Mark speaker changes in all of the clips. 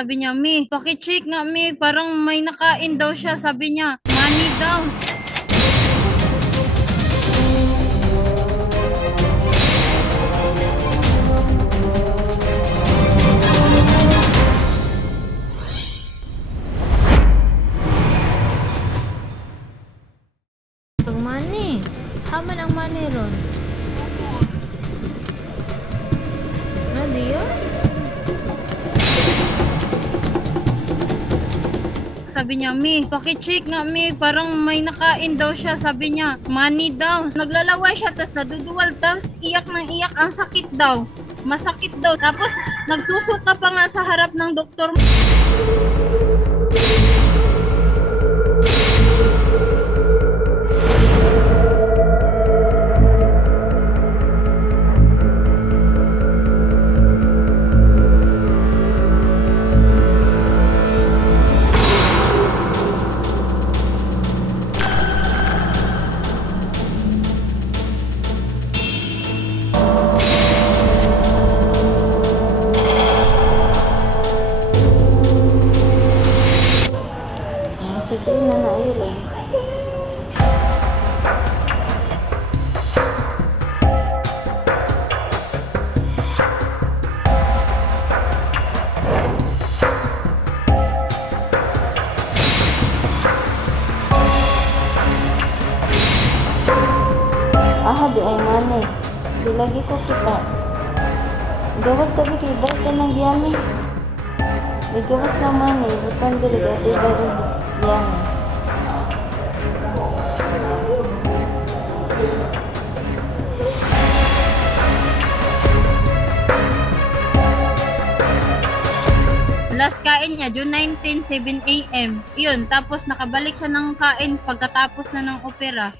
Speaker 1: sabi niya, Mi, pakicheck nga, Mi. Parang may nakain daw siya. Sabi niya, money daw.
Speaker 2: Pag money. Haman ang money ron. Na diya?
Speaker 1: Sabi niya, Mi, pakicheck nga, Mi. Parang may nakain daw siya. Sabi niya, money daw. Naglalaway siya, tapos naduduwal. Tapos iyak ng iyak. Ang sakit daw. Masakit daw. Tapos nagsusuka pa nga sa harap ng doktor.
Speaker 2: Ah, di ay nanay. Di lagi ko kita. Gawas ka di ba ka nang yami? Di gawas naman eh. Bukan ka di ba rin yami?
Speaker 1: Last kain niya, June 19, 7 a.m. Yun, tapos nakabalik siya ng kain pagkatapos na ng opera.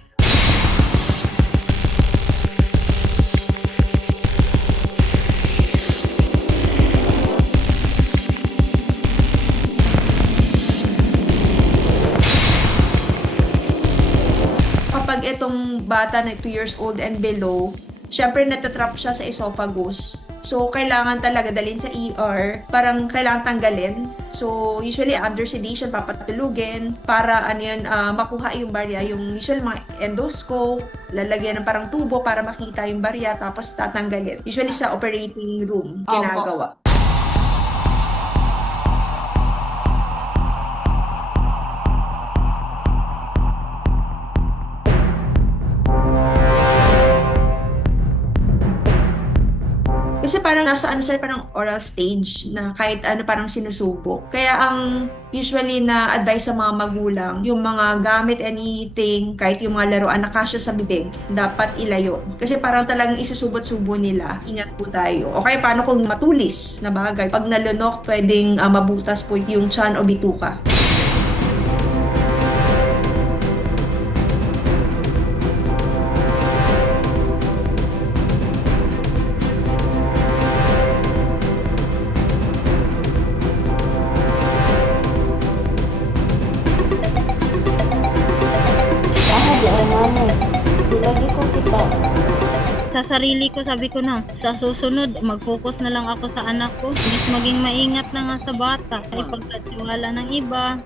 Speaker 3: Kapag itong bata na 2 years old and below, syempre natatrap siya sa esophagus. So, kailangan talaga dalhin sa ER, parang kailangan tanggalin. So, usually under sedation, papatulugin para ano yun, ah, makuha yung barya. Yung usually mga endoscope, lalagyan ng parang tubo para makita yung barya, tapos tatanggalin. Usually sa operating room,
Speaker 4: Opo.
Speaker 3: Kasi parang nasa ano sila, parang oral stage na kahit ano parang sinusubok. Kaya ang usually na advice sa mga magulang, yung mga gamit anything, kahit yung mga laruan na kasya sa bibig, dapat ilayo. Kasi parang talagang isusubot-subo nila. Ingat po tayo. O kaya paano kung matulis na bagay? Pag nalunok, pwedeng ah, mabutas po yung chan o bituka.
Speaker 1: Sa sarili ko, sabi ko na, sa susunod, mag-focus na lang ako sa anak ko. Mas maging maingat na nga sa bata. Ipagkatiwala ng iba.